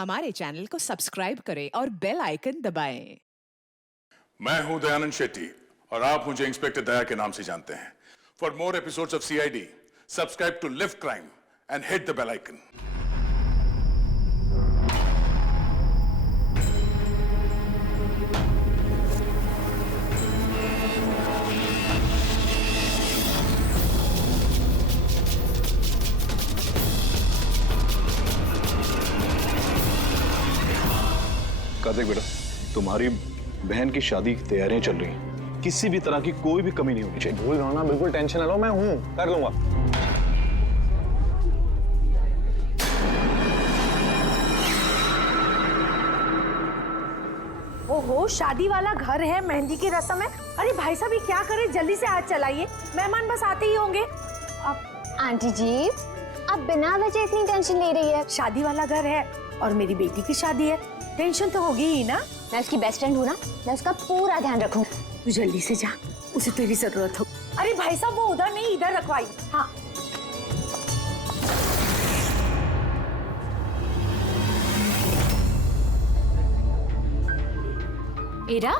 हमारे चैनल को सब्सक्राइब करें और बेल आइकन दबाएं। मैं हूं दयानंद शेट्टी और आप मुझे इंस्पेक्टर दया के नाम से जानते हैं। For more episodes of CID, subscribe to lift crime and hit the bell icon. Kartik बेटा, तुम्हारी बहन की शादी की तैयारियां चल रही हैं। किसी भी तरह की कोई भी कमी नहीं होनी चाहिए। भूल रहा ना, बिल्कुल टेंशन ना लो, मैं हूं, कर लूंगा। ओहो, शादी वाला घर है, मेहंदी की रस्म है। अरे भाई साहब, ये क्या करें, जल्दी से हाथ चलाइए, मेहमान बस आते ही होंगे। अब आंटी जी, आप बिना वजह इतनी टेंशन ले रही है। शादी वाला घर है और मेरी बेटी की शादी है, टेंशन तो होगी ही ना। मैं उसकी बेस्ट फ्रेंड हूँ ना, मैं उसका पूरा ध्यान रखूंगी। तू जल्दी से जा, उसे तेरी जरूरत हो। अरे भाई साहब, वो उधर नहीं, इधर रखवाई। हाँ, एरा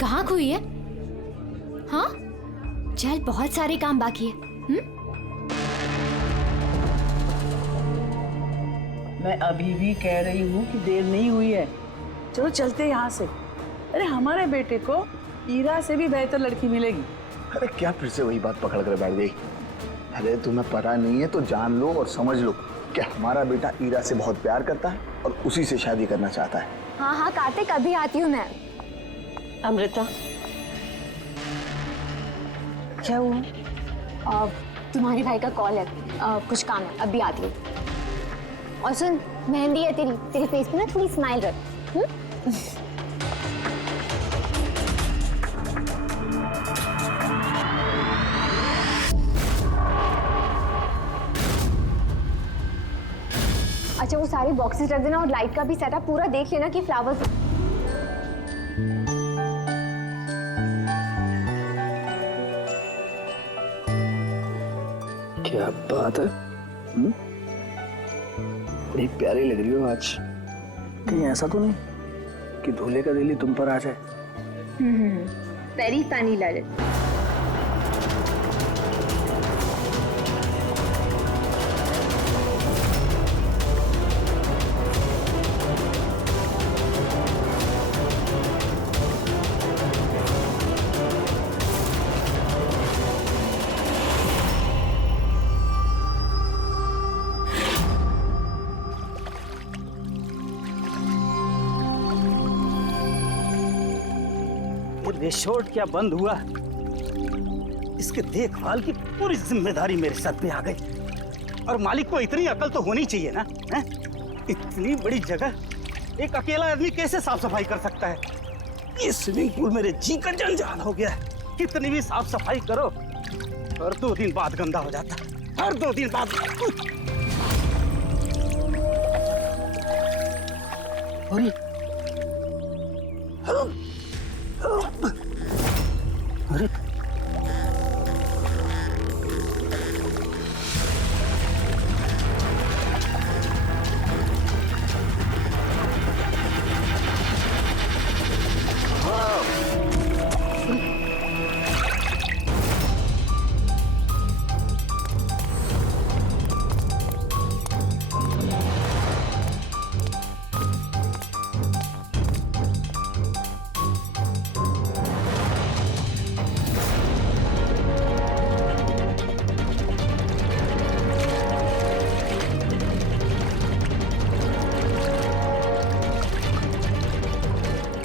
कहाँ खोई है? हाँ, चल, बहुत सारे काम बाकी है। मैं अभी भी कह रही हूँ कि देर नहीं हुई है, चलो चलते यहाँ से। अरे हमारे बेटे को ईरा से भी बेहतर लड़की मिलेगी। अरे क्या फिर से वही बात पकड़ कर बैठ गई? अरे तुम्हें पता नहीं है तो जान लो और समझ लो कि हमारा बेटा ईरा से बहुत प्यार करता है और उसी से शादी करना चाहता है। हाँ हाँ कार्तिक, अभी आती हूँ मैं। अमृता, क्या हुआ? तुम्हारे भाई का कॉल है, कुछ काम है, अभी आती हूँ। और सुन, मेहंदी है तेरे फेस पे ना, थोड़ी स्माइल रख। अच्छा, वो सारे बॉक्सेस रख देना और लाइट का भी सेटअप पूरा देख लेना कि फ्लावर्स। क्या बात है, बड़ी प्यारी लग रही हो आज। कहीं ऐसा तो नहीं कि दूल्हे का दिल ही तुम पर आ जाए? Very funny Lalit. रिसोर्ट क्या बंद हुआ? इसके देखभाल की पूरी जिम्मेदारी मेरे सर पे आ गई। और मालिक को इतनी अकल तो होनी चाहिए ना, है? इतनी बड़ी जगह एक अकेला आदमी कैसे साफ सफाई कर सकता है? ये स्विमिंग पूल मेरे जी का जंजाल हो गया है। कितनी भी साफ सफाई करो, हर 2 दिन बाद गंदा हो जाता है, हर 2 दिन बाद। अरे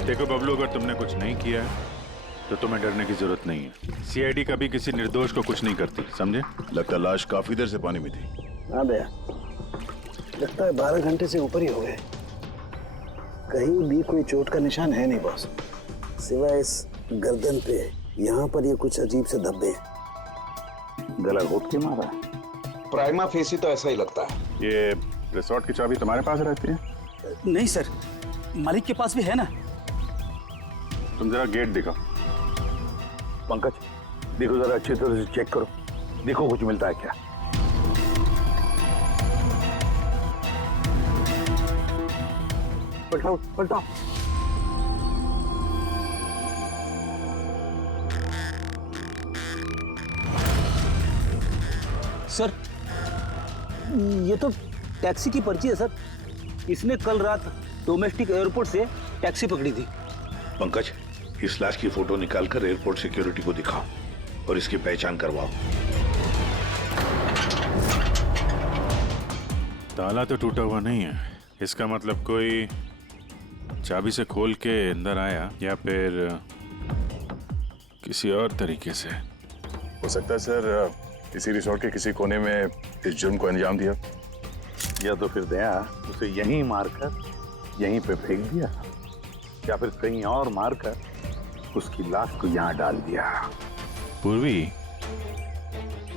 देखो बबलू, अगर तुमने कुछ नहीं किया है तो तुम्हें डरने की जरूरत नहीं है। CID कभी किसी निर्दोष को कुछ नहीं करती, समझे? लगता है लाश काफी देर से पानी में थी। हाँ भैया, लगता है 12 घंटे से ऊपर ही हो गए। कहीं भी कोई चोट का निशान है नहीं बॉस, सिवाय इस गर्दन पे। यहाँ पर ये कुछ अजीब से धब्बे हैं। गला घोट के मारा? प्राइमा फेसी तो ऐसा ही लगता है। ये रिसोर्ट की चाबी तुम्हारे पास रहती है? नहीं सर, मालिक के पास भी है ना। तुम जरा गेट दिखाओ। पंकज, देखो जरा अच्छी तरह से चेक करो, देखो कुछ मिलता है क्या। पलटाओ पलटाओ। सर ये तो टैक्सी की पर्ची है सर। इसने कल रात डोमेस्टिक एयरपोर्ट से टैक्सी पकड़ी थी। पंकज, इस लाश की फोटो निकालकर एयरपोर्ट सिक्योरिटी को दिखाओ और इसकी पहचान करवाओ। ताला तो टूटा हुआ नहीं है, इसका मतलब कोई चाबी से खोल के अंदर आया या फिर किसी और तरीके से। हो सकता है सर किसी रिसोर्ट के किसी कोने में इस जुर्म को अंजाम दिया, या तो फिर दया उसे यहीं मारकर यहीं पे फेंक दिया, या फिर कहीं और मारकर उसकी लाश को यहाँ डाल दिया। पूर्वी,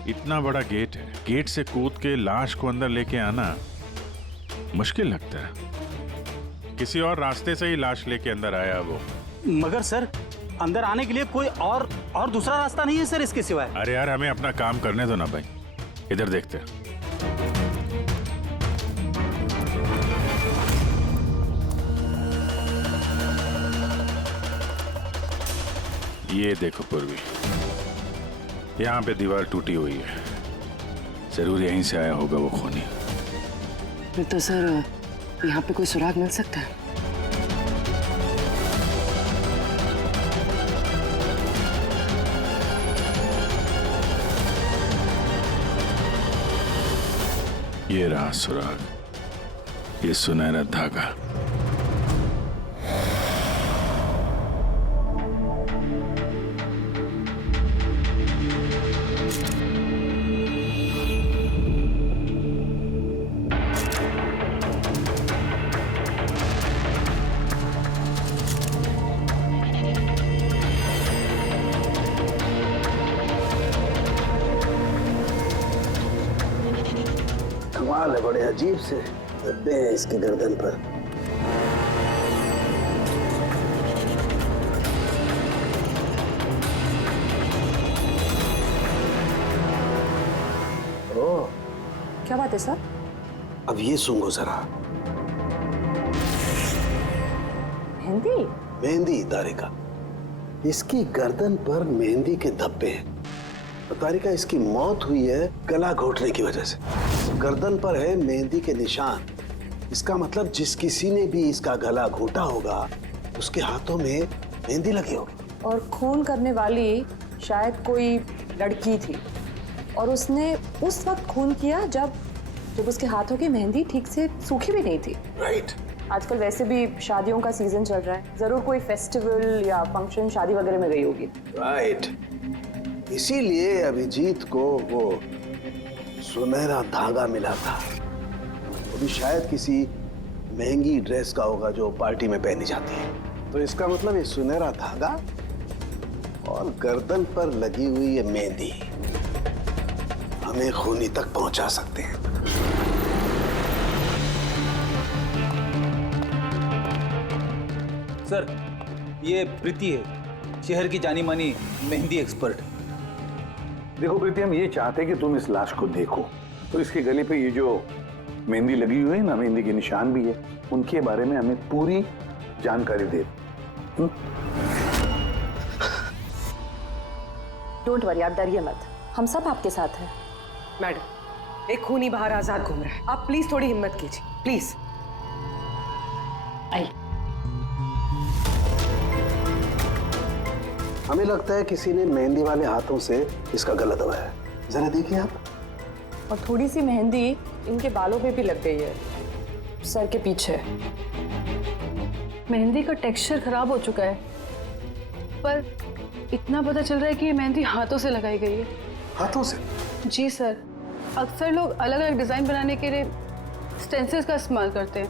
इतना बड़ा गेट है, गेट से कूद के लाश को अंदर लेके आना मुश्किल लगता है। किसी और रास्ते से ही लाश लेके अंदर आया वो। मगर सर अंदर आने के लिए कोई और दूसरा रास्ता नहीं है सर इसके सिवाय। अरे यार, हमें अपना काम करने दो ना भाई, इधर देखते हैं। ये देखो पूर्वी, यहाँ पे दीवार टूटी हुई है, जरूर यहीं से आया होगा वो खूनी। तो सर यहाँ पे कोई सुराग मिल सकता है? ये रहा सुराग, ये सुनहरा धागा। कमाल है, बड़े अजीब से धब्बे हैं इसकी गर्दन पर। ओह, क्या बात है सर? अब ये सुनो जरा। मेहंदी? मेहंदी तारिका, इसकी गर्दन पर मेहंदी के धब्बे हैं। तारिका, इसकी मौत हुई है गला घोटने की वजह से। गर्दन पर है मेहंदी के निशान। इसका मतलब जिस किसी ने भी इसका गला घोटा होगा उसके हाथों में मेहंदी लगी होगी। और खून करने वाली शायद कोई लड़की थी और उसने उस वक्त खून किया जब उसके हाथों की मेहंदी ठीक से सूखी भी नहीं थी। राइट। आजकल वैसे भी शादियों का सीजन चल रहा है, जरूर कोई फेस्टिवल या फंक्शन शादी वगैरह में गई होगी। राइट, इसीलिए अभिजीत को वो सुनहरा धागा मिला था। वो भी शायद किसी महंगी ड्रेस का होगा जो पार्टी में पहनी जाती है। तो इसका मतलब ये सुनहरा धागा और गर्दन पर लगी हुई ये मेहंदी हमें खूनी तक पहुंचा सकते हैं। सर, ये प्रीति है, शहर की जानी मानी मेहंदी एक्सपर्ट। देखो प्रीति, हम ये चाहते हैं कि तुम इस लाश को देखो, तो इसके गले पे ये जो मेहंदी लगी हुई है ना, मेहंदी के निशान भी है, उनके बारे में हमें पूरी जानकारी दे। डोंट वरी, आप डरिए मत, हम सब आपके साथ हैं। मैडम, एक खूनी बाहर आजाद घूम रहा है, आप प्लीज थोड़ी हिम्मत कीजिए, प्लीज। आई। हमें लगता है किसी ने मेहंदी वाले हाथों से इसका गला दबाया है। जरा देखिए आप। और थोड़ी सी मेहंदी इनके बालों पे भी लग गई है, सर के पीछे। मेहंदी का टेक्सचर खराब हो चुका है, पर इतना पता चल रहा है कि ये मेहंदी हाथों से लगाई गई है। हाथों से? जी सर, अक्सर लोग अलग अलग डिजाइन बनाने के लिए स्टेंसिल्स का इस्तेमाल करते हैं।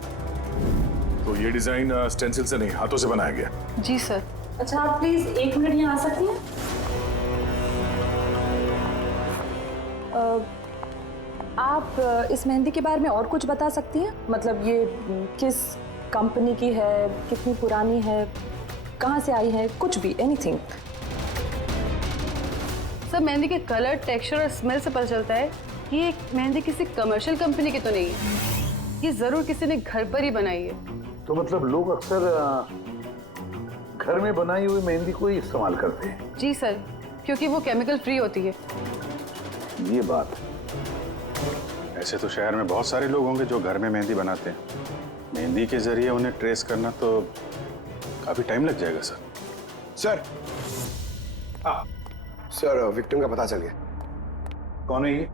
तो ये डिजाइन स्टेंसिल से नहीं, हाथों से बनाया गया। जी सर। अच्छा, आप प्लीज 1 मिनट यहाँ आ सकती हैं? आप इस मेहंदी के बारे में और कुछ बता सकती हैं? मतलब ये किस कंपनी की है, कितनी पुरानी है, कहाँ से आई है, कुछ भी, एनीथिंग। सर, मेहंदी के कलर, टेक्सचर और स्मेल से पता चलता है कि ये मेहंदी किसी कमर्शियल कंपनी की तो नहीं है, ये जरूर किसी ने घर पर ही बनाई है। तो मतलब लोग अक्सर घर में बनाई हुई मेहंदी को ही इस्तेमाल करते हैं। जी सर, क्योंकि वो केमिकल फ्री होती है। ये बात। ऐसे तो शहर में बहुत सारे लोग होंगे जो घर में मेहंदी बनाते हैं। मेहंदी के जरिए उन्हें ट्रेस करना तो काफी टाइम लग जाएगा सर। सर, हाँ सर, विक्टिम का पता चल गया। कौन है ये?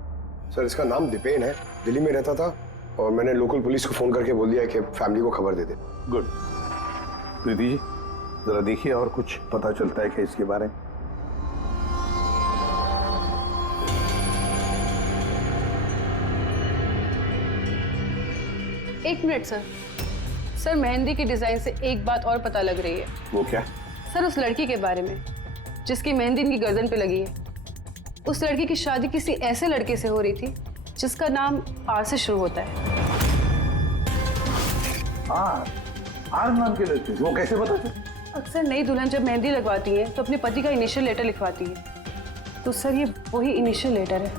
सर, इसका नाम दीपेन है, दिल्ली में रहता था और मैंने लोकल पुलिस को फोन करके बोल दिया कि फैमिली को खबर दे दे। गुड। प्रीति जी, जरा देखिए और कुछ पता चलता है क्या इसके बारे में? एक मिनट सर। सर, मेहंदी की डिजाइन से एक बात और पता लग रही है। वो क्या? सर, उस लड़की के बारे में जिसकी मेहंदी इनकी गर्दन पे लगी है। उस लड़की की शादी किसी ऐसे लड़के से हो रही थी जिसका नाम आर से शुरू होता है। आर नाम के लड़के? वो कैसे पता चला? अक्सर नई दुल्हन जब मेहंदी लगवाती है तो अपने पति का इनिशियल लेटर लिखवाती है। तो सर, ये वही इनिशियल लेटर है।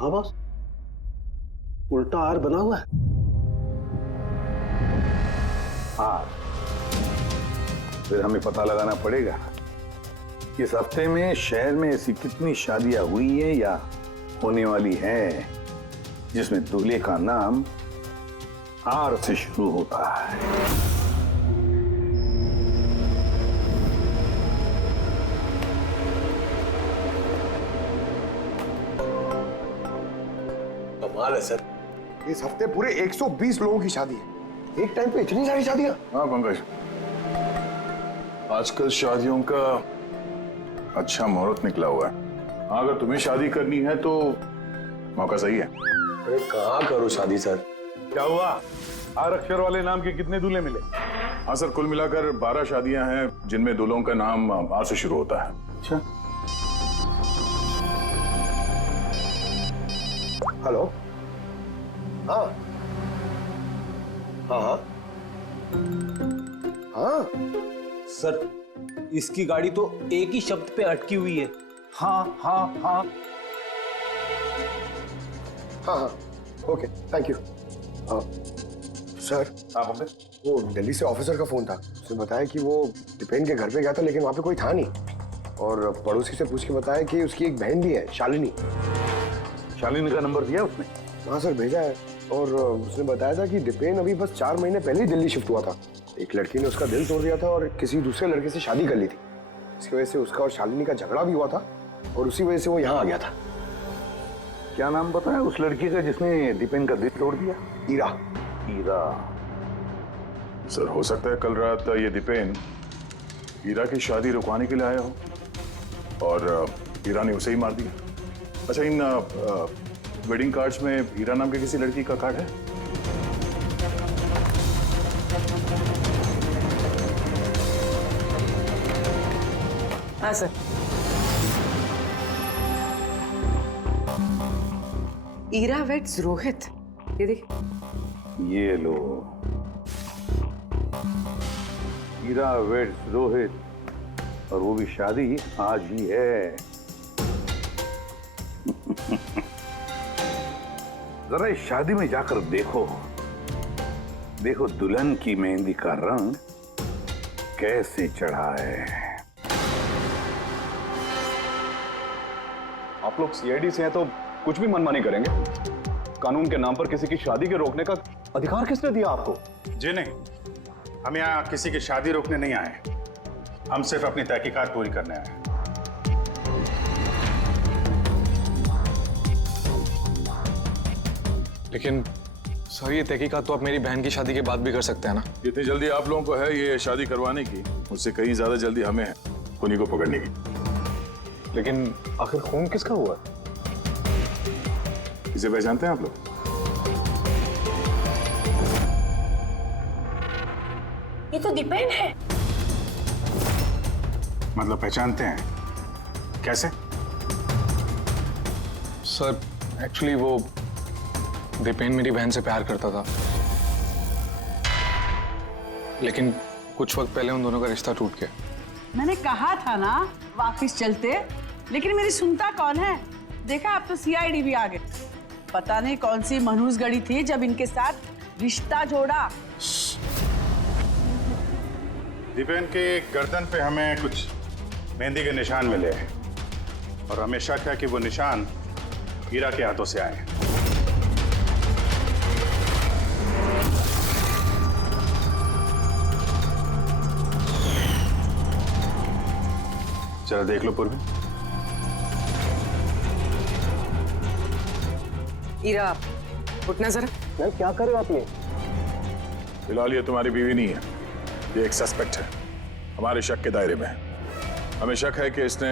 हाँ बॉस, उल्टा आर बना हुआ है। आर? फिर हमें पता लगाना पड़ेगा इस हफ्ते में शहर में ऐसी कितनी शादियां हुई हैं या होने वाली हैं जिसमें दूल्हे का नाम आर से शुरू होता है। कमाल है सर, इस हफ्ते पूरे 120 लोगों की शादी है। एक टाइम पे इतनी सारी शादियां? हाँ पंकज, आजकल शादियों का अच्छा मुहूर्त निकला हुआ है। हाँ, अगर तुम्हें शादी करनी है तो मौका सही है। अरे कहाँ करूँ शादी सर? क्या हुआ? आर अक्षर वाले नाम के कितने दूल्हे मिले? हाँ सर, कुल मिलाकर 12 शादियां हैं जिनमें दूल्हों का नाम आर से शुरू होता है। अच्छा। हेलो। हाँ हाँ हाँ हाँ सर, इसकी गाड़ी तो एक ही शब्द पे अटकी हुई है। हाँ हाँ हाँ हाँ हाँ, ओके, थैंक यू। सर, वो दिल्ली से ऑफिसर का फोन था। उसने बताया कि वो दीपेन के घर पे गया था लेकिन वहाँ पे कोई था नहीं, और पड़ोसी से पूछ के बताया कि उसकी एक बहन भी है, शालिनी। शालिनी का नंबर दिया उसने? हाँ सर, भेजा है। और उसने बताया था कि दीपेन अभी बस 4 महीने पहले ही दिल्ली शिफ्ट हुआ था। एक लड़की ने उसका दिल तोड़ दिया था और किसी दूसरे लड़के से शादी कर ली थी। इसकी वजह से उसका और शालिनी का झगड़ा भी हुआ था और उसी वजह से वो यहाँ आ गया था। क्या नाम बताया उस लड़की का जिसने दीपेन का दिल तोड़ दिया? ईरा। ईरा? सर, हो सकता है कल रात ये दीपेन ईरा की शादी रुकवाने के लिए आया हो और ईरा ने उसे ही मार दिया। अच्छा, इन वेडिंग कार्ड्स में ईरा नाम के किसी लड़की का कार्ड है? हाँ सर। ईरा वेड्स रोहित, ये देखिए। ये लो, ईरा वेड्स रोहित, और वो भी शादी आज ही है। जरा इस शादी में जाकर देखो, देखो दुल्हन की मेहंदी का रंग कैसे चढ़ा है। आप लोग सीआईडी से हैं तो कुछ भी मनमानी करेंगे? कानून के नाम पर किसी की शादी के रोकने का अधिकार किसने दिया आपको? जी नहीं, हम यहाँ किसी की शादी रोकने नहीं आए। हम सिर्फ अपनी तहकीकात पूरी करने आए हैं। लेकिन सर, ये तहकीकात तो आप मेरी बहन की शादी के बाद भी कर सकते हैं ना? जितनी जल्दी आप लोगों को है ये शादी करवाने की, उससे कहीं ज्यादा जल्दी हमें है उन्हीं को पकड़ने की। लेकिन आखिर खून किसका हुआ? इसे पहचानते हैं आप लोग? ये तो दीपेन है। मतलब पहचानते हैं? कैसे? सर, एक्चुअली वो दीपेन मेरी बहन से प्यार करता था, लेकिन कुछ वक्त पहले उन दोनों का रिश्ता टूट गया। मैंने कहा था ना वापिस चलते, लेकिन मेरी सुनता कौन है? देखा, अब तो सीआईडी भी आ गए। पता नहीं कौन सी मनहूस गड़ी थी जब इनके साथ रिश्ता जोड़ा। दीपेन के गर्दन पे हमें कुछ मेहंदी के निशान मिले हैं और हमें शक है कि वो निशान हीरा के हाथों से आए हैं। जरा देख लो पूर्वी। हीरा, उठना जरा। मैम क्या कर रहे हो आप ये? फिलहाल ये तुम्हारी बीवी नहीं है, ये एक सस्पेक्ट है, हमारे शक के दायरे में है। हमें शक है कि इसने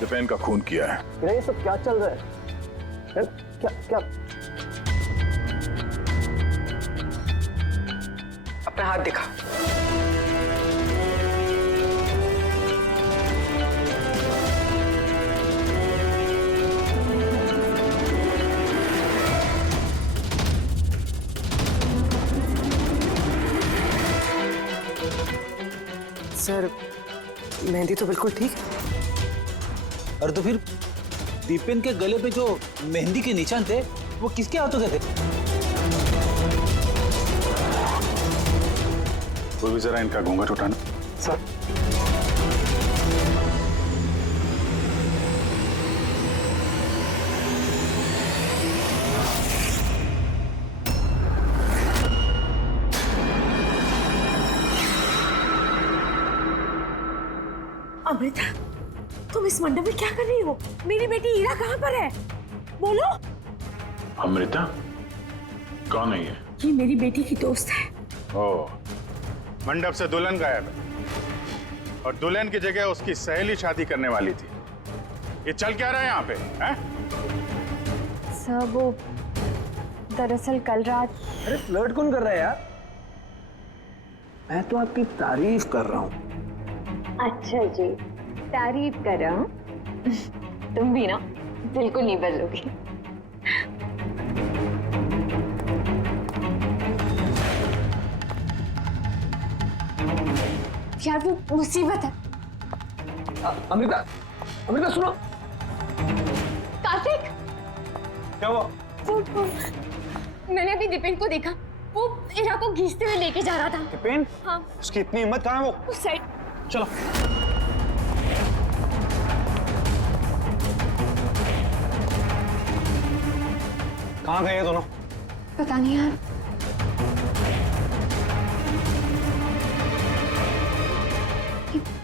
दीपेन का खून किया है। ये सब क्या चल रहा है? क्या क्या? अपना हाथ दिखा। सर, मेहंदी तो बिल्कुल ठीक है। और तो फिर दीपेन के गले पे जो मेहंदी के निशान थे वो किसके हाथों के थे? वो भी जरा इनका घूंघट उठाना। सर अमृता, तुम इस मंडप में क्या कर रही हो? मेरी बेटी हीरा कहाँ पर है? बोलो। अमृता कौन है ये? ये मेरी बेटी की दोस्त है। ओह, मंडप से दुल्हन गायब है और दुल्हन की जगह उसकी सहेली शादी करने वाली थी। ये चल क्या रहा है यहाँ पे? हैं? सर वो दरअसल कल रात। अरे फ्लर्ट कौन कर रहा है यार? मैं तो आपकी तारीफ कर रहा हूँ। अच्छा जी, तारीफ कर रहा हूँ। तुम भी ना बिल्कुल नहीं बदलोगी। यार वो मुसीबत है। अमृता, अमृता सुनो। कार्तिक, क्या हुआ? वो मैंने अभी दीपेन को देखा, वो हीरा को घींचते हुए लेके जा रहा था। दीपेन? हाँ। उसकी इतनी हिम्मत कहाँ है वो? उस साइड। चलो। कहाँ गए ये दोनों? पता नहीं यार।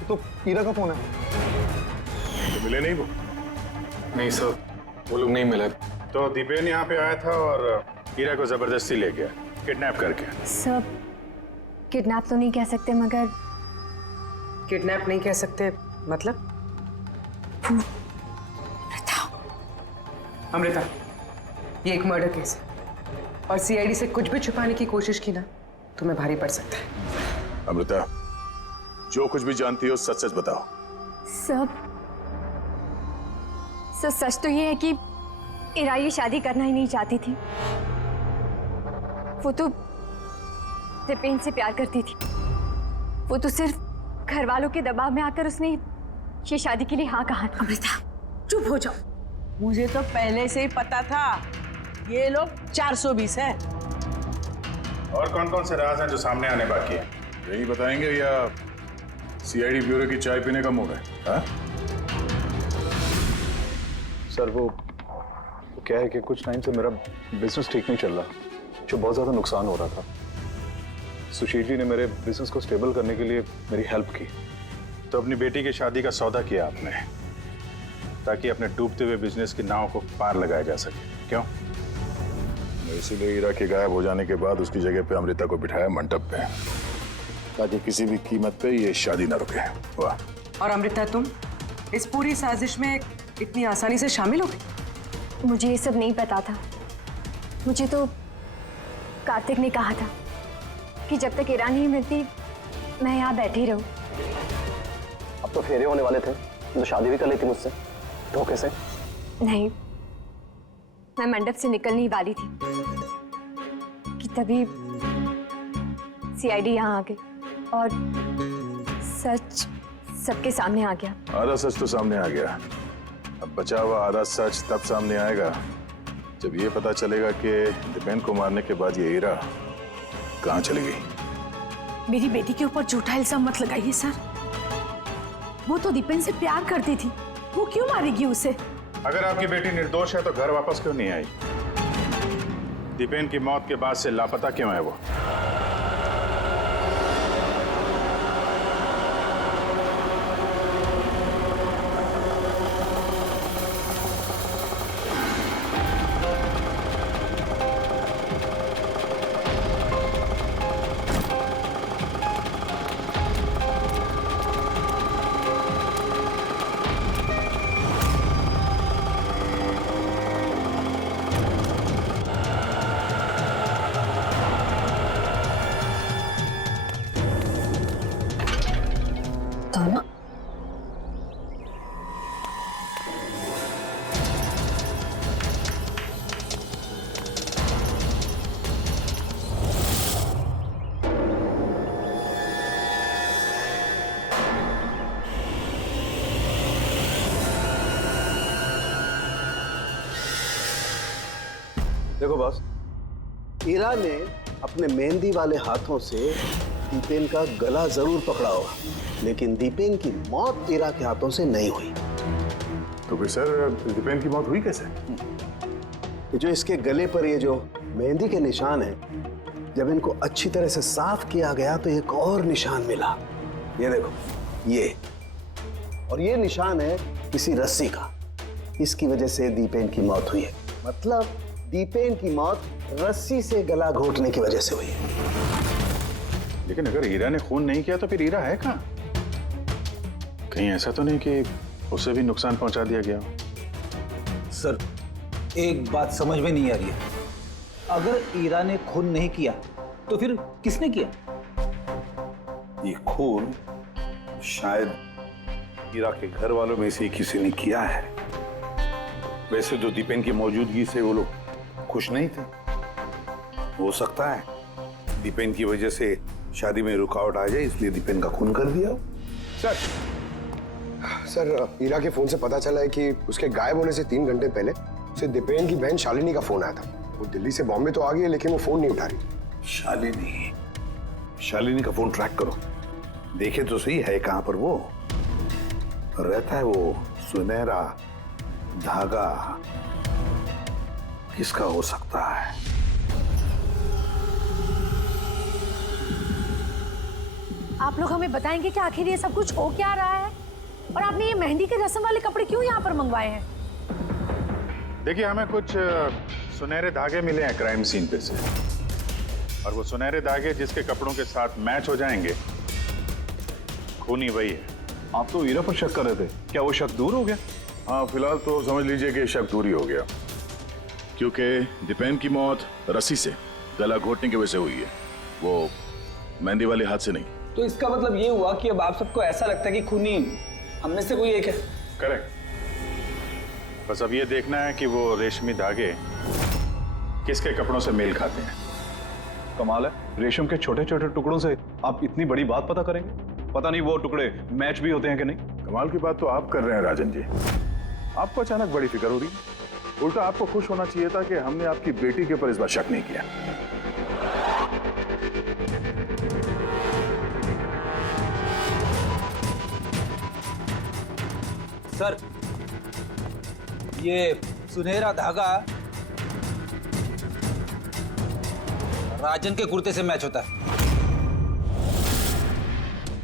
तो हीरा का फोन है। तो मिले नहीं वो? नहीं सर, वो लोग नहीं मिले। तो दीपेन यहाँ पे आया था और हीरा को जबरदस्ती ले गया, किडनैप करके। सब किडनैप तो नहीं कह सकते, मगर किडनैप नहीं कह सकते मतलब? अमृता, ये एक मर्डर केस है और सीआईडी से कुछ भी छुपाने की कोशिश की ना, तुम्हें भारी पड़ सकता है। अमृता, जो कुछ भी जानती हो सच सच बताओ। सब सच तो ये है कि हीरा ये शादी करना ही नहीं चाहती थी। वो तो दीपेन से प्यार करती थी। वो तो सिर्फ घर वालों के दबाव में आकर उसने ये शादी के लिए हाँ कहा। अमृता चुप हो जाओ। मुझे तो पहले से ही पता था ये लोग 420 है। और कौन कौन से राज हैं जो सामने आने बाकी हैं? यही बताएंगे या सीआईडी ब्यूरो की चाय पीने का मूड है? हाँ? सर वो क्या है कि कुछ टाइम से मेरा बिजनेस ठीक नहीं चल रहा, जो बहुत ज़्यादा नुकसान हो रहा था। सुशील जी ने मेरे बिजनेस को स्टेबल करने के लिए मेरी हेल्प की। तो अपनी बेटी की शादी का सौदा किया आपने ताकि अपने डूबते हुए बिजनेस की नाव को पार लगाया जा सके, क्यों? इसीलिए हीरा के गायब हो जाने के बाद उसकी जगह पे अमृता को बिठाया मंडप पे, ताकि किसी भी कीमत पे ये शादी ना रुके। वाह। और अमृता, तुम इस पूरी साजिश में इतनी आसानी से शामिल हो गई? मुझे ये सब नहीं पता था। मुझे तो कार्तिक ने कहा था कि जब तक हीरा नहीं मिलती मैं यहाँ बैठी रहूं। अब तो फेरे होने वाले थे, तो शादी भी कर लेती मुझसे धोखे से। नहीं, मैं मंडप से निकलने ही वाली थी कि तभी सीआईडी यहाँ आ गई और सच सबके सामने आ गया। आधा सच तो सामने आ गया, अब बचा हुआ आधा सच तब सामने आएगा जब ये पता चलेगा कि दीपेन को मारने के बाद ये हीरा कहाँ चली गई। मेरी बेटी के ऊपर झूठा इल्जाम मत लगाइए सर। वो तो दीपेन से प्यार करती थी, वो क्यों मारेगी उसे? अगर आपकी बेटी निर्दोष है तो घर वापस क्यों नहीं आई? दीपेन की मौत के बाद से लापता क्यों है वो? ताना, देखो बॉस, ईरा ने अपने मेहंदी वाले हाथों से दीपेन का गला जरूर पकड़ा होगा, लेकिन दीपेन की मौत ईरा के हाथों से नहीं हुई। तो फिर सर दीपेन की मौत हुई कैसे? ये जो इसके गले पर ये जो मेहंदी के निशान हैं, जब इनको अच्छी तरह से साफ किया गया तो एक और निशान मिला। ये देखो, ये और ये निशान है किसी रस्सी का। इसकी वजह से दीपेन की मौत हुई है। मतलब दीपेन की मौत रस्सी से गला घोटने की वजह से हुई है। लेकिन अगर हीरा ने खून नहीं किया तो फिर हीरा है कहाँ? कहीं ऐसा तो नहीं कि उसे भी नुकसान पहुंचा दिया गया हो? सर, एक बात समझ में नहीं आ रही है। अगर ईरा ने खून नहीं किया तो फिर किसने किया? ये खून शायद हीरा के घर वालों में से किसी ने किया है। वैसे तो दीपेन की मौजूदगी से वो लोग खुश नहीं थे। हो सकता है दीपेन की वजह से शादी में रुकावट आ जाए, इसलिए दीपेन का खून कर दिया। सर, ईरा के फोन से पता चला है कि उसके गायब होने से 3 घंटे पहले उसे दीपेन की बहन शालिनी का फोन आया था। वो दिल्ली से बॉम्बे तो आ गई है, लेकिन वो फोन नहीं उठा रही। शालिनी का फोन ट्रैक करो, देखे तो सही है कहां पर वो रहता है। वो सुनहरा धागा किसका हो सकता है? आप लोग हमें बताएंगे कि आखिर ये सब कुछ हो क्या रहा है, और आपने ये मेहंदी के रस्म वाले कपड़े क्यों यहाँ पर मंगवाए हैं? देखिए, हमें कुछ सुनहरे धागे मिले हैं क्राइम सीन पे से, और वो सुनहरे धागे जिसके कपड़ों के साथ मैच हो जाएंगे, खूनी वही है। आप तो हीरा पर शक कर रहे थे, क्या वो शक दूर हो गया? हाँ, फिलहाल तो समझ लीजिए कि शक दूर ही हो गया, क्योंकि दीपेन की मौत रस्सी से गला घोटने की वजह से हुई है, वो मेहंदी वाले हाथ से नहीं। तो इसका मतलब ये हुआ कि अब आप सबको ऐसा लगता है कि खूनी हम में से कोई एक है? करेक्ट। बस अब ये देखना है कि वो रेशमी धागे किसके कपड़ों से मेल खाते हैं। कमाल है, रेशम के छोटे छोटे टुकड़ों से आप इतनी बड़ी बात पता करेंगे? पता नहीं वो टुकड़े मैच भी होते हैं कि नहीं। कमाल की बात तो आप कर रहे हैं राजन जी। आपको अचानक बड़ी फिक्र हो रही है। उल्टा आपको खुश होना चाहिए था कि हमने आपकी बेटी के ऊपर इस बार शक नहीं किया। सर, ये सुनहरा धागा राजन के कुर्ते से मैच होता है।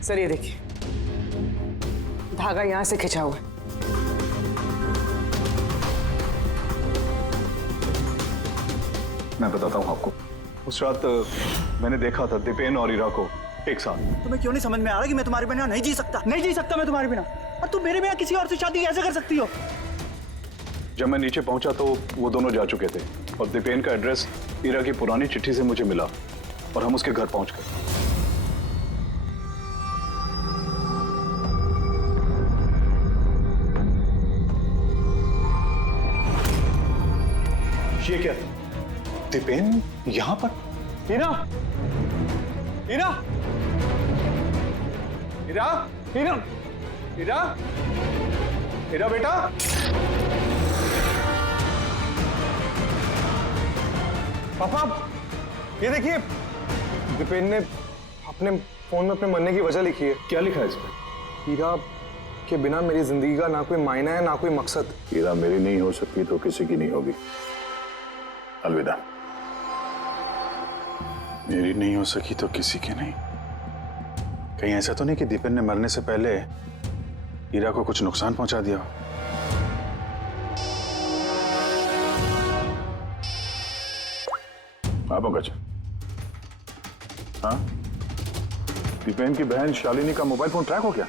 सर ये देखिए, धागा यहां से खिंचा हुआ है। मैं बताता हूँ आपको, उस रात मैंने देखा था दीपेन और हीरा को एक साथ। तुम्हें क्यों नहीं समझ में आ रहा कि मैं तुम्हारे बिना नहीं जी सकता? नहीं जी सकता मैं तुम्हारे बिना, और तुम मेरे बिना किसी और से शादी कैसे कर सकती हो? जब मैं नीचे पहुंचा तो वो दोनों जा चुके थे, और दीपेन का एड्रेस हीरा की पुरानी चिट्ठी से मुझे मिला, और हम उसके घर पहुंच गए। ये क्या? दीपेन यहां पर? हीरा! हीरा! हीरा! हीरा! हीरा! हीरा बेटा! पापा ये देखिए, दीपेन ने अपने फोन में अपने मरने की वजह लिखी है। क्या लिखा है इसमें? हीरा के बिना मेरी जिंदगी का ना कोई मायना है ना कोई मकसद। हीरा मेरी नहीं हो सकती तो किसी की नहीं होगी। अलविदा। मेरी नहीं हो सकी तो किसी की नहीं। कहीं ऐसा तो नहीं कि दीपेन ने मरने से पहले हीरा को कुछ नुकसान पहुंचा दिया हो? हाँ पंकज। हाँ, दीपेन की बहन शालिनी का मोबाइल फोन ट्रैक हो गया।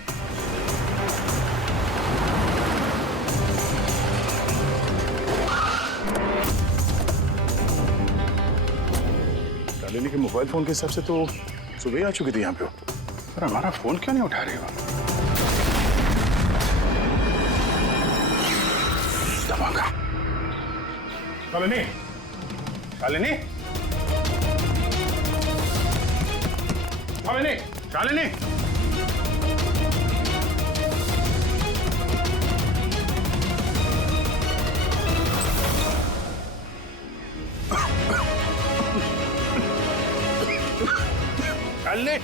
शालिनी के मोबाइल फोन के हिसाब से तो सुबह ही आ चुकी थी यहाँ पे, पर हमारा फोन क्यों नहीं उठा रही हो? धमाका। शालिनी, शालिनी, शालिनी, शालिनी। शालिनी।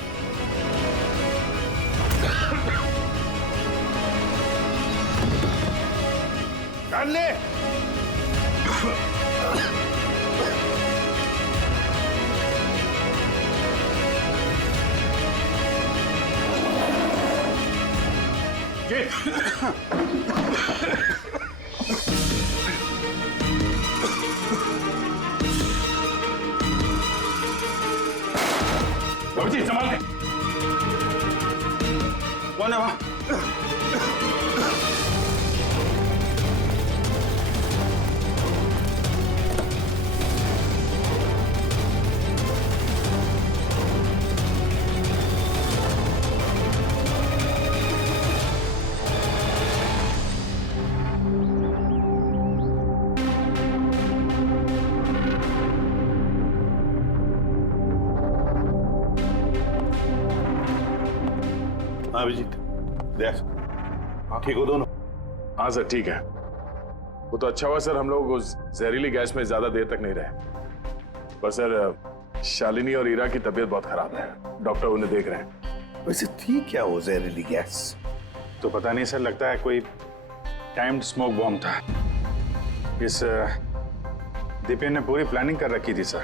शालिनी। जी संभाल के। कौन है वहां? अभिजीत, देख, ठीक हो दोनों? हाँ सर ठीक है। वो तो अच्छा हुआ सर हम लोग उस जहरीली गैस में ज्यादा देर तक नहीं रहे। पर सर शालिनी और हीरा की तबीयत बहुत खराब है, डॉक्टर उन्हें देख रहे हैं। वैसे थी क्या वो जहरीली गैस? तो पता नहीं सर, लगता है कोई टाइम्ड स्मोक बॉम्ब था। इस दीपेन ने पूरी प्लानिंग कर रखी थी सर।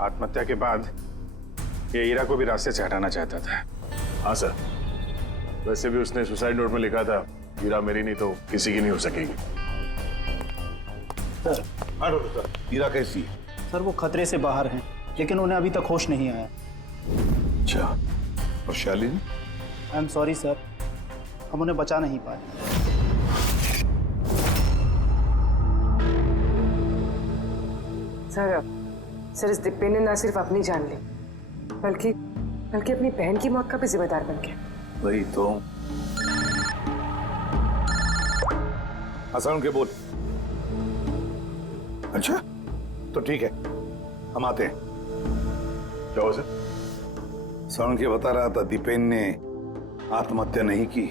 आत्महत्या के बाद ये हीरा को भी रास्ते से हटाना चाहता था। हाँ सर, वैसे भी उसने सुसाइड नोट में लिखा था, हीरा मेरी नहीं तो किसी की नहीं हो सकेगी। सर, हीरा कैसी है? सर वो खतरे से बाहर हैं, लेकिन उन्हें अभी तक होश नहीं आया। अच्छा, और Shalini? I am sorry sir, हम उन्हें बचा नहीं पाए। सर इस दीपेन ने ना सिर्फ अपनी जान ली, बल्कि अपनी बहन की मौत का भी जिम्मेदार बन गया। वही तो। हसन के बोल। अच्छा, तो ठीक है, हम आते हैं। क्या हुआ सर? सरण के बता रहा था दीपेन ने आत्महत्या नहीं की।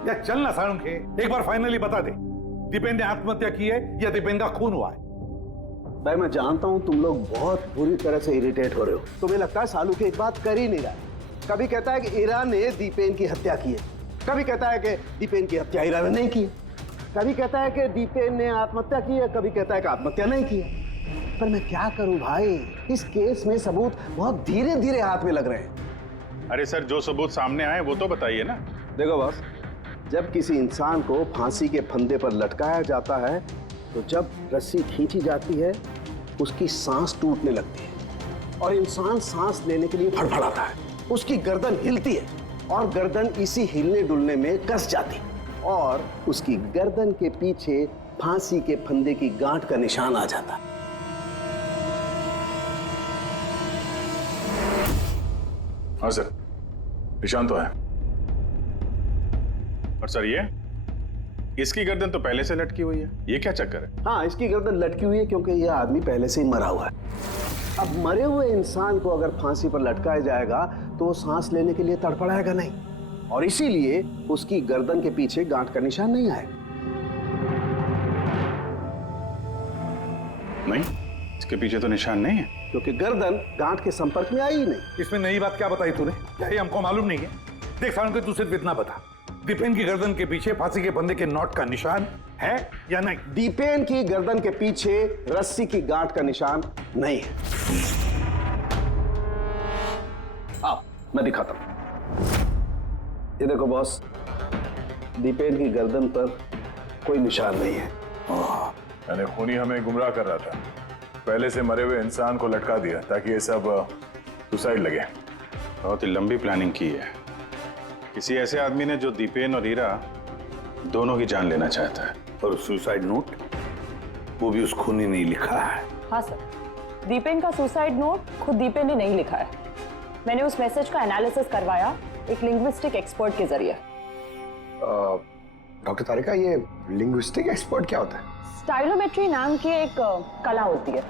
या चल ना सारुण के, एक बार फाइनली बता दे, दीपेन ने आत्महत्या की है या दीपेन का खून हुआ है? भाई मैं जानता हूं तुम लोग बहुत बुरी तरह से इरिटेट हो रहे हो। तुम्हें लगता है सालू की एक बात कर ही नहीं रहा है। कभी कहता है कि हीरा ने दीपेन की हत्या की है, कभी कहता है कि दीपेन की हत्या हीरा ने नहीं की, कभी कहता है कि दीपेन ने आत्महत्या की है, कभी कहता है कि आत्महत्या नहीं की है। पर मैं क्या करूं भाई, इस केस में सबूत बहुत धीरे धीरे हाथ में लग रहे हैं। अरे सर, जो सबूत सामने आए वो तो बताइए ना। देखो बॉस, जब किसी इंसान को फांसी के फंदे पर लटकाया जाता है तो जब रस्सी खींची जाती है उसकी सांस टूटने लगती है और इंसान सांस लेने के लिए फड़फड़ाता है। उसकी गर्दन हिलती है और गर्दन इसी हिलने डुलने में कस जाती है और उसकी गर्दन के पीछे फांसी के फंदे की गांठ का निशान आ जाता है। हाँ सर, निशान तो है। और सर इसकी गर्दन तो पहले से लटकी हुई है, ये क्या चक्कर है? हाँ, इसकी गर्दन लटकी हुई है क्योंकि यह आदमी पहले से ही मरा हुआ है। अब मरे हुए इंसान को अगर फांसी पर लटकाया जाएगा तो वो सांस लेने के लिए तड़फड़ाएगा नहीं, और इसीलिए उसकी गर्दन के पीछे गांठ का निशान नहीं आएगा। नहीं, इसके पीछे तो निशान नहीं है, क्योंकि गर्दन गांठ के संपर्क में आई ही नहीं। इसमें नई बात क्या बताई तूने? क्या ये हमको मालूम नहीं है? देख सावन के तू सिर्फ इतना बता, दीपेन की गर्दन के पीछे फांसी के फंदे के नोट का निशान है या नहीं? दीपेन की गर्दन के पीछे रस्सी की गांठ का निशान नहीं है। आओ मैं दिखाता हूं। ये देखो बॉस, दीपेन की गर्दन पर कोई निशान नहीं है। यानी खूनी हमें गुमराह कर रहा था, पहले से मरे हुए इंसान को लटका दिया ताकि ये सब सुसाइड लगे। बहुत ही लंबी प्लानिंग की है किसी ऐसे आदमी ने जो दीपेन और हीरा दोनों की जान लेना चाहता है। और सुसाइड नोट वो भी उस खूनी ने लिखा है। हाँ सर, दीपेन का सुसाइड नोट खुद दीपेन ने नहीं लिखा है। मैंने उस मैसेज का एनालिसिस करवाया एक लिंग्विस्टिक एक्सपर्ट के जरिए। डॉक्टर तारिका, ये लिंग्विस्टिक एक्सपर्ट क्या होता है? स्टाइलोमेट्री नाम की एक कला होती है।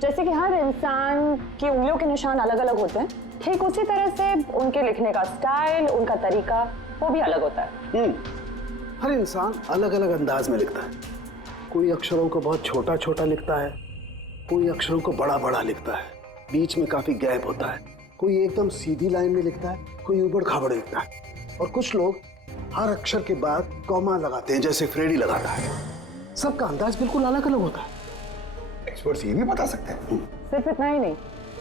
जैसे कि हर इंसान की उंगलियों के निशान अलग अलग होते हैं, ठीक उसी तरह से उनके लिखने का स्टाइल, उनका तरीका वो भी अलग होता है। हर इंसान अलग अलग अंदाज में लिखता है। कोई अक्षरों को बहुत छोटा छोटा लिखता है, कोई अक्षरों को बड़ा बड़ा लिखता है, बीच में काफी गैप होता है। कोई एकदम सीधी लाइन में लिखता है, कोई ऊबड़ खाबड़ लिखता है, और कुछ लोग हर अक्षर के बाद कॉमा लगाते हैं जैसे फ्रेडी लगाता है। सबका अंदाज बिल्कुल अलग अलग होता है। एक्सपर्ट्स ये भी बता सकते हैं? सिर्फ इतना ही नहीं,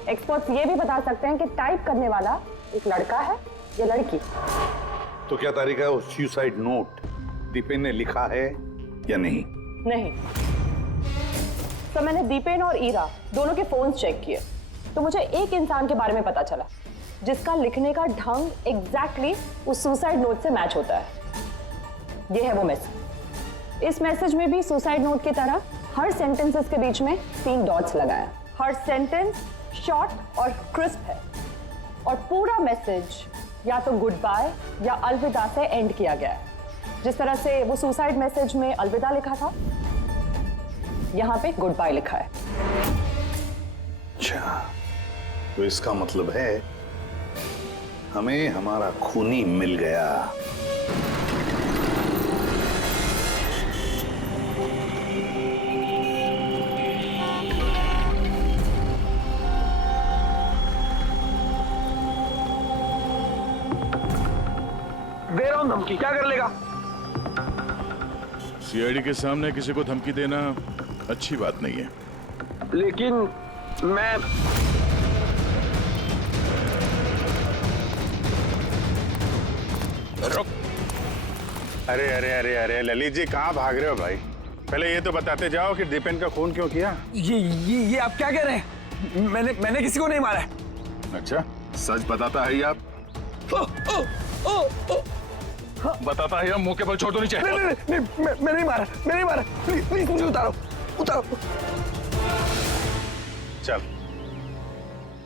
एक्सपर्ट्स ये भी बता सकते हैं कि टाइप करने वाला एक लड़का है या लड़की। तो क्या तारिका वो सुसाइड नोट दीपेन ने लिखा है या नहीं? नहीं। तो मैंने दीपेन और ईरा दोनों के फोन चेक किए तो मुझे एक इंसान के बारे में पता चला जिसका लिखने का ढंग एग्जैक्टली उस सुसाइड नोट से मैच होता है। ये है वो मैसेज। इस मैसेज में भी सुसाइड नोट की तरह हर सेंटेंसेस के बीच में 3 डॉट्स लगाया। हर सेंटेंस शॉर्ट और क्रिस्प है, और पूरा मैसेज या तो गुड बाय या अलविदा से एंड किया गया है। जिस तरह से वो सुसाइड मैसेज में अलविदा लिखा था, यहां पे गुड बाय लिखा है। अच्छा, तो इसका मतलब है हमें हमारा खूनी मिल गया। दे रहा हूं धमकी, क्या कर लेगा? सीआईडी के सामने किसी को धमकी देना अच्छी बात नहीं है। लेकिन मैं रुक। अरे अरे अरे अरे ललित जी, कहाँ भाग रहे हो भाई? पहले ये तो बताते जाओ कि दीपेन का खून क्यों किया? ये आप क्या कह रहे हैं? मैंने किसी को नहीं मारा है। अच्छा, सच बताता है आप? बताता है, मुंह के बल छोड़ दो नीचे। नहीं, मैं नहीं मारा। प्लीज मुझे उतारो। चल,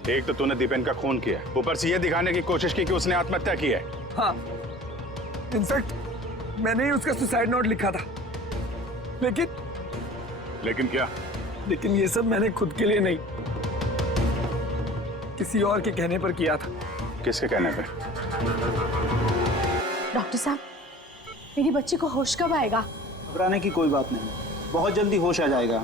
एक तो तूने दीपेन का खून किया, ऊपर से ये दिखाने की कोशिश की कि उसने आत्महत्या की है। हाँ, इनफैक्ट मैंने ही उसका सुसाइड नोट लिखा था। लेकिन क्या? लेकिन ये सब मैंने खुद के लिए नहीं, किसी और के कहने पर किया था। किसके कहने पे? डॉक्टर साहब, मेरी बच्ची को होश कब आएगा? घबराने की कोई बात नहीं, बहुत जल्दी होश आ जाएगा।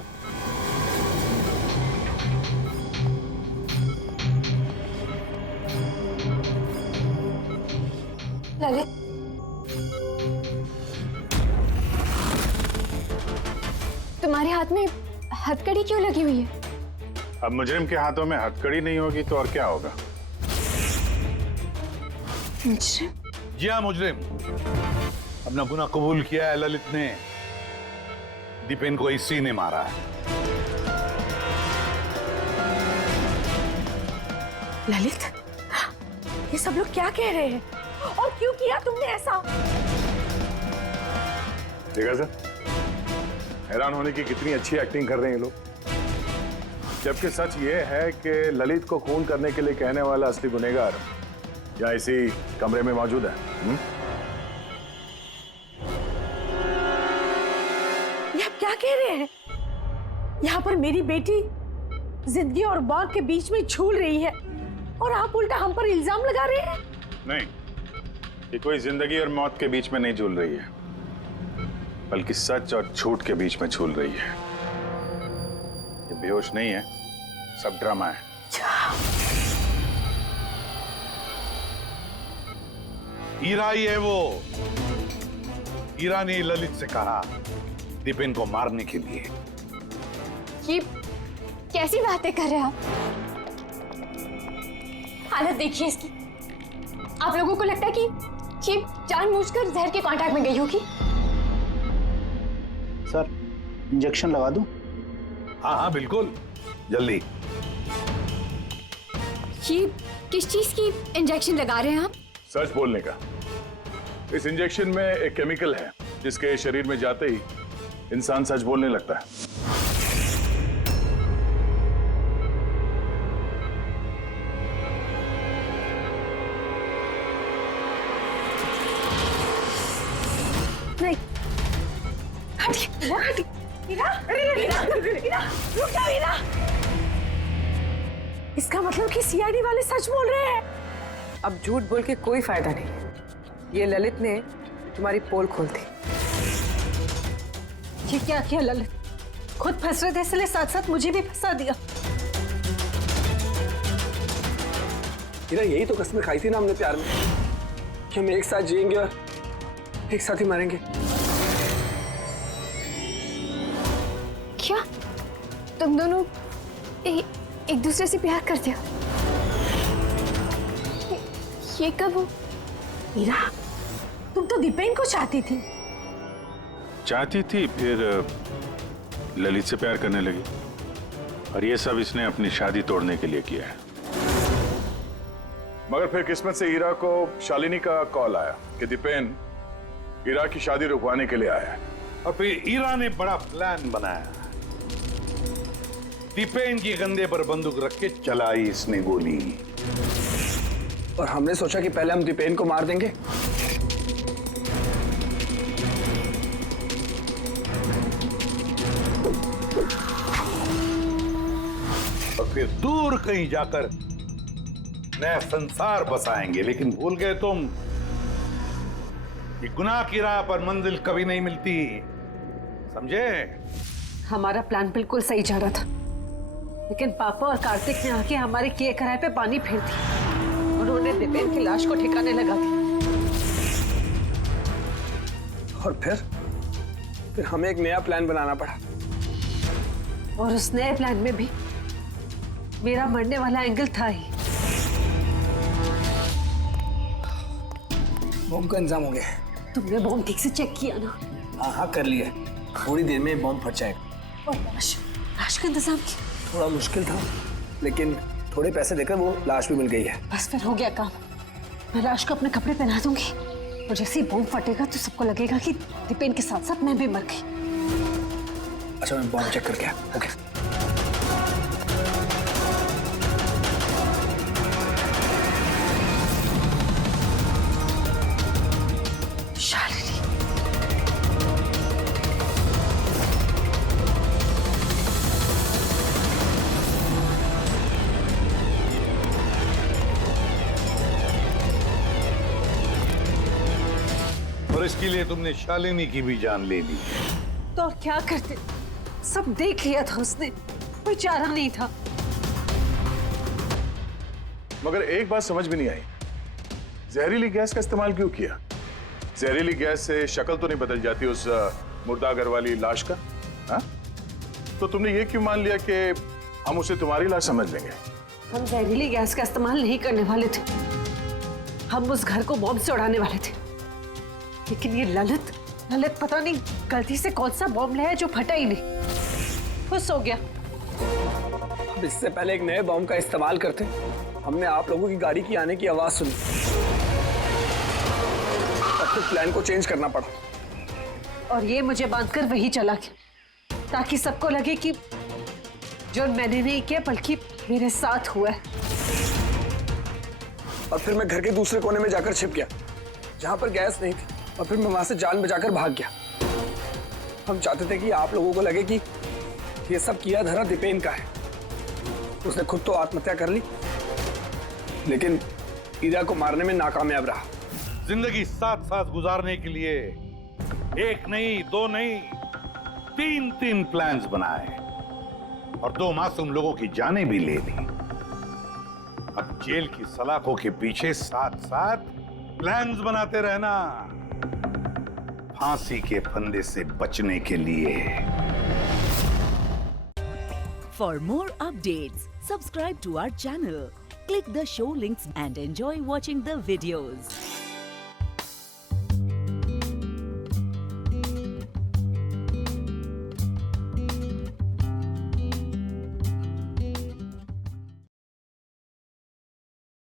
ललित, तुम्हारे हाथ में हथकड़ी क्यों लगी हुई है? अब मुजरिम के हाथों में हथकड़ी नहीं होगी तो और क्या होगा? मुजरिम? जी हाँ, मुजरिम। अपना गुनाह कबूल किया है ललित ने। दीपेन को इसी ने मारा है। ललित, ये सब लोग क्या कह रहे हैं और क्यों किया तुमने ऐसा? देखा सर, हैरान होने की कितनी अच्छी एक्टिंग कर रहे हैं ये लोग। जबकि सच ये है कि ललित को खून करने के लिए कहने वाला असली गुनहगार या इसी कमरे में मौजूद है? ये आप क्या कह रहे हैं? यहाँ पर मेरी बेटी जिंदगी और मौत के बीच में झूल रही है और आप उल्टा हम पर इल्जाम लगा रहे हैं। नहीं, ये कोई जिंदगी और मौत के बीच में नहीं झूल रही है, बल्कि सच और झूठ के बीच में झूल रही है। ये बेहोश नहीं है, सब ड्रामा है। हीरा ही है वो। हीरा ने ललित से कहा दीपेन को मारने के लिए। ये कैसी बातें कर रहे हैं आप? हालत देखिए इसकी। आप लोगों को लगता है कि ये जानबूझकर जहर के कांटेक्ट में गई होगी? सर, इंजेक्शन लगा दूं? हाँ हाँ बिल्कुल, जल्दी। ये किस चीज की इंजेक्शन लगा रहे हैं आप? सच बोलने का। इस इंजेक्शन में एक केमिकल है जिसके शरीर में जाते ही इंसान सच बोलने लगता है। नहीं, इसका मतलब कि सीआईडी वाले सच बोल रहे हैं। अब झूठ बोल के कोई फायदा नहीं। ये ललित ने तुम्हारी पोल खोल दी। ये क्या किया ललित? खुद फंस रहे थे इसलिए साथ साथ मुझे भी फंसा दिया। हीरा, यही तो कसमें खाई थी ना हमने प्यार में कि हम एक साथ जिएंगे और एक साथ ही मरेंगे। क्या तुम दोनों एक दूसरे से प्यार करते हो? ये कब हो? हीरा, तुम तो दीपेन को चाहती थी। चाहती थी, फिर ललित से प्यार करने लगी, और ये सब इसने अपनी शादी तोड़ने के लिए किया है। मगर फिर किस्मत से हीरा को शालिनी का कॉल आया कि दीपेन हीरा की शादी रुकवाने के लिए आया है। और फिर हीरा ने बड़ा प्लान बनाया। दीपेन के कंधे पर बंदूक रख के चलाई इसने गोली। और हमने सोचा कि पहले हम दीपेन को मार देंगे, और फिर दूर कहीं जाकर नया संसार बसाएंगे। लेकिन भूल गए तुम कि गुनाह की राह पर मंजिल कभी नहीं मिलती, समझे? हमारा प्लान बिल्कुल सही जा रहा था, लेकिन पापा और कार्तिक ने आके हमारे किए कराए पे पानी फेर दिया। उन्होंने दीपेन की लाश को ठिकाने लगा दिया। और फिर हमें एक नया प्लान बनाना पड़ा। और उस नए प्लान में भी मेरा मरने वाला एंगल था ही। बॉम्ब का इंतजाम हो गया। तुमने बॉम्ब ठीक से चेक किया ना? हाँ हाँ कर लिया, थोड़ी देर में बॉम्ब फट जाएगा। और लाश का इंतजाम किया? थोड़ा मुश्किल था, लेकिन थोड़े पैसे देकर वो लाश भी मिल गई है। बस फिर हो गया काम। मैं लाश को अपने कपड़े पहना दूंगी, और जैसे ही बॉम्ब फटेगा तो सबको लगेगा कि दीपेन के साथ साथ मैं भी मर गई। अच्छा, मैं बॉम्ब चेक करके आया। ओके। शालिनी, और इसके लिए तुमने शालिनी की भी जान ले ली। तो और क्या करते? सब देख लिया था उसने, कोई चारा नहीं था। मगर एक बात समझ में नहीं आई, जहरीली गैस का इस्तेमाल क्यों किया? जहरीली गैस से शक्ल तो नहीं बदल जाती उस मुर्दा घर वाली लाश का? हाँ? तो तुमने ये क्यों मान लिया कि हम उसे तुम्हारी लाश समझ लेंगे? हम जहरीली गैस का इस्तेमाल नहीं करने वाले थे, हम उस घर को बॉम्ब से उड़ाने वाले थे। लेकिन ये ललित पता नहीं गलती से कौन सा बॉम्ब लाया जो फटा ही नहीं, खुश हो गया। अब इससे पहले एक नए बॉम्ब का इस्तेमाल करते, हमने आप लोगों की गाड़ी की आने की आवाज सुनी, तब फिर प्लान को चेंज करना पड़ा। और ये मुझे बांधकर वही चला गया, ताकि सबको लगे कि जो मैंने नहीं किया बल्कि मेरे साथ हुआ है। और फिर मैं घर के दूसरे कोने में जाकर छिप गया जहां पर गैस नहीं थी, और फिर मैं वहां से जान बचाकर भाग गया। हम चाहते थे कि आप लोगों को लगे कि ये सब किया धरा दीपेन का है। उसने खुद तो आत्महत्या कर ली, लेकिन ईरा को मारने में नाकामयाब रहा। जिंदगी साथ साथ गुजारने के लिए एक नहीं, दो नहीं, तीन प्लान्स बनाए और 2 मासूम लोगों की जानें भी ले ली। अब जेल की सलाखों के पीछे साथ साथ प्लान्स बनाते रहना, फांसी के फंदे से बचने के लिए। For more updates, subscribe to our channel, click the show links and enjoy watching the videos.